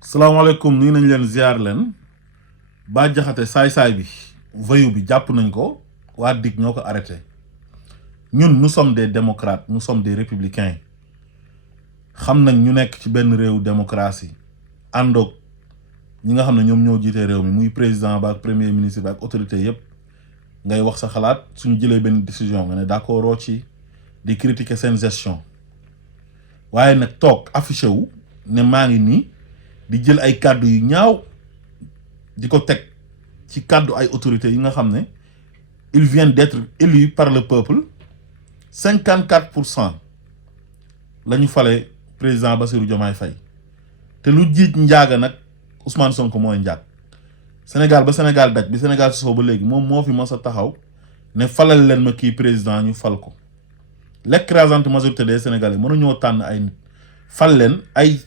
salaamaaleykum nuyu nañ leen ziar leen Bah Diakhaté saay-saay bi voyou bi jàpp nañ ko waa DIC ñoo ko arrêté ñun nous sommes des démocrates nous sommes des républicains xam nañ ñu nekk ci benn réew démocratie àndoog ñi nga xam ne ñoom ñoo jiite réew mi muy président ba ak premier ministre ba ak autorité yépp ngay wax sa xalaat suñu jëlee benn décision nga ne d'accord ci di critiquer seen gestion waaye nag toog affiché wu ne maa ngi nii di jël ay kàddu yu ñaaw di ko teg ci kàddu ay autorités yi nga xam ne ils viennent d'être élus par le peuple 54% la ñu fale président Bassirou Diomaye Faye te lu jiit njaaga nag Ousmane Sonko mooy njaag Sénégal ba Sénégal daj bi Sénégal sosoo ba léegi moom moo fi mës a taxaw ne falal leen ma kii président ñu fal ko l'écrasante majorité des Sénégalais mënuñoo tànn ay nit fal leen ay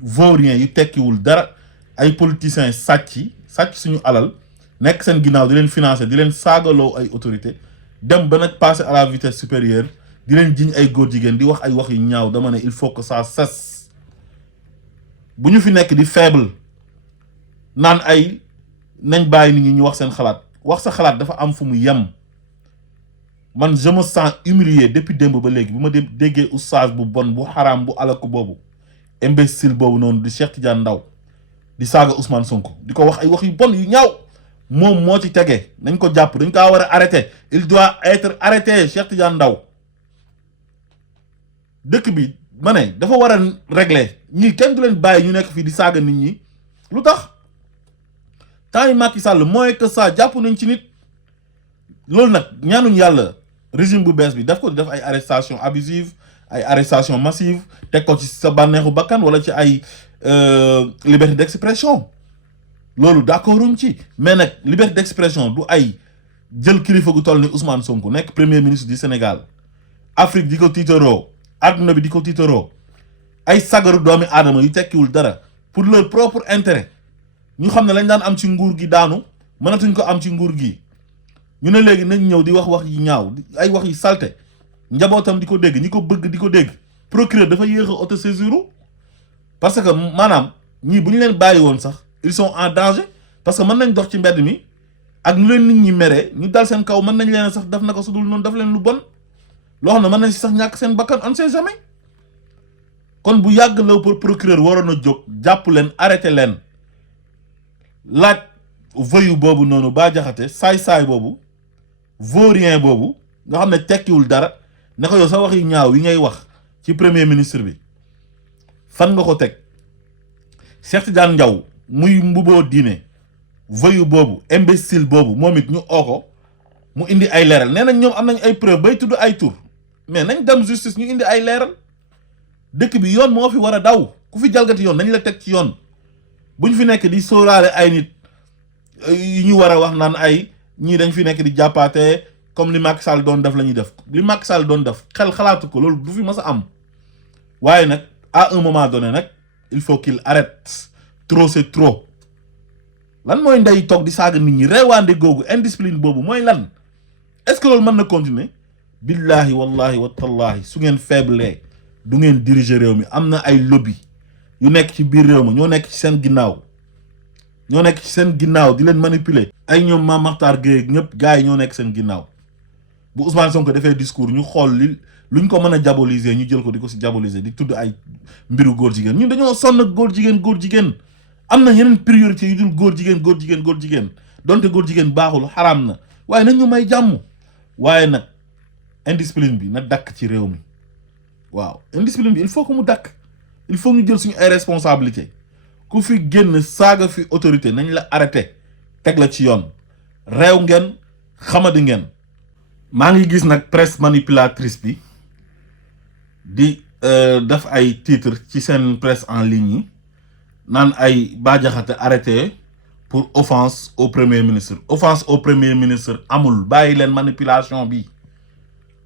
vauriens yu tekkiwul dara ay politiciens sàcc suñu alal nekk seen ginnaaw di leen financer di leen saagaloo ay autorité dem ba nag passer à la vitesse supérieure di leen jiñ ay góor jigéen di wax ay wax yu ñaaw dama ne il faut que ça cesse bu ñu fi nekk di faible naan ay nañ bàyyi nit ñi ñu wax seen xalaat wax sa xalaat dafa am fu mu yem man je me sens humilié depuis démb ba léegi bu ma déggee oustaz bu bon bu xaraam bu alaku boobu imbécile boobu noonu di Cheikh Tidiane Ndaw di saaga Ousmane Sonko di ko wax ay wax yu bon yu ñaaw moom moo ci tege nañ ko jàpp dañ kaa war a arrêter il doit être arrêté Cheikh Tidiane Ndaw dëkk bi ma ne dafa war a régler ñii kenn du leen bàyyi ñu nekk fii di saaga nit ñi lu tax temps yi Macky Sall mooy que ça jàpp nañ ci nit loolu nag ñaanuñ yàlla régime bu bees bi daf ko def ay arrestation abusive ay arrestation massive teg ko ci sa bànneexu bakkan wala ci ay liberté d'expression loolu d'accorduñ ci mais nag liberté d'expression du ay jël kilifa gu toll ni Ousmane Sonko nekk premier ministre du Sénégal Afrique di ko tiitaroo àdduna bi di ko tiitaroo ay sagaru doomi aadama yu tekkiwul dara pour leur propre intérêt ñu xam ne lañ daan am ci nguur gi daanu mënatuñ ko am ci nguur gi ñu ne léegi nañ ñëw di wax yi ñaaw ay wax yi salte njabootam di ko dégg ñi ko bëgg di ko dégg procureur dafa yéex a autosaisir parce que maanaam ñii bu ñu leen bàyyi woon sax ils sont en danger parce que mën nañ dox ci mbedd mi ak ñu leen nit ñi meree ñu dal seen kaw mën nañ leen sax daf na ko sudul noonu daf leen lu bon loo xam ne mën nañ si sax ñàkk seen bakkan on sait jamais kon bu yàgg la pour procureur waroon a jóg jàpp leen arrêté leen laaj voyou boobu noonu Bah Diakhaté saay-saay boobu vaurien boobu nga xam ne tekkiwul dara ne ko yow sa wax yi ñaaw yi ngay wax ci premier ministre bi fan nga ko teg Cheikh Tidiane Ndaw muy mbuboo diine voyou boobu imbécile boobu moom it ñu oo ko mu indi ay leeral nee nañ ñoom am nañ ay preuve bay tudd ay tur mais nañ dem justice ñu indi ay leeral dëkk bi yoon moo fi war a daw ku fi jalgati yoon nañ la teg ci yoon buñ fi nekk di sóoraale ay nit yi ñu war a wax naan ay ñii dañ fi nekk di jàppaate comme li Macky Sall doon def la ñuy def li Macky Sall doon def xel xalaatu ko loolu du fi mas a am waaye nag à un moment donné nag il faut qu'il arrête trop c'est trop lan mooy ndey toog di saaga nit ñi reewaande googu indiscipline boobu mooy lan est-ce que loolu mën na continuer billahi wallahi watallahi su ngeen faible du ngeen diriger réew mi am na ay lobby yu nekk ci biir réew mi ñoo nekk ci seen ginnaaw di leen manipuler ay ñoom Mame Makhtar Gueye ñëpp gars yi ñoo nekk seen ginnaaw bu Ousmane Sonko defee discours ñu xool luñ ko mën a diaboliser ñu jël ko di ko si diaboliser di tudd ay mbiru góor jigéen ñun dañoo sonn góor jigéen am na yeneen priorité yu dul góor jigéen donte góor jigéen baaxul xaraam na waaye nañ ñu may jàmm waaye nag indiscipline bi na dakk ci réew mi waaw indiscipline bi il faut que mu dakk il faut ñu jël suñu ay responsabilité ku fi génn saaga fi autorité nañ la arrêté teg la ci yoon réew ngeen xamadi ngeen maa ngi gis nag presse manipulatrice bi di def ay titre ci seen presse en ligne yi naan ay Bah Diakhaté arrêté pour offense au premier ministre amul bàyyi leen manipulation bi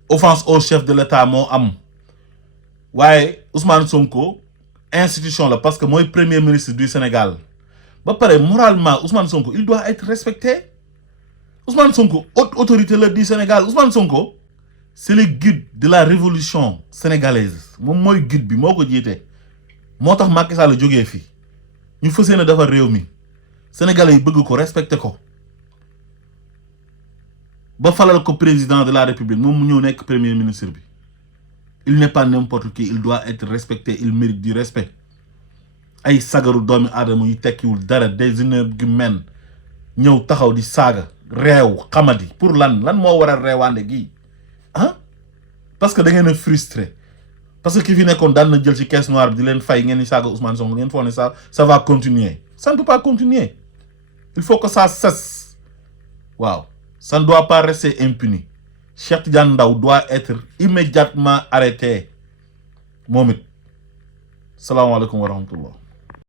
offense au chef de l'État moo am waaye Ousmane Sonko institution la parce que mooy premier ministre du Sénégal ba pare moralement Ousmane Sonko il doit être respecté Ousmane Sonko haute autorité la du Sénégal Ousmane Sonko c'est le guide de la révolution sénégalaise moom mooy guide bi moo ko jiite moo tax Macky Sall jógee fii ñu fas yéene defar réew mi sénégalais yi bëgg ko respecté ko ba falal ko président de la république moom mu ñëw nekk premier ministre bi il n'est pas n'importe qui, il doit être respecté, il mérite du respect. ay sagaru doomi aadama yu tekkiwul dara des énergumènes ñëw taxaw di saaga réew xamadi pour lan moo war a reewaande gi ah parce que da ngeen a frustré parce que ki fi nekkoon daan na jël ci caisse noire bi di leen fay ngeen di saaga Ousmane Sonko ngeen foog ne ça va continuer. Ça ne peut pas continuer. Il faut que ça cesse. Waaw, ça ne doit pas rester impuni. Cheikh Tidiane Ndao doit être immédiatement arrêté moom it. Salaamaaleykum wa rahmatullah.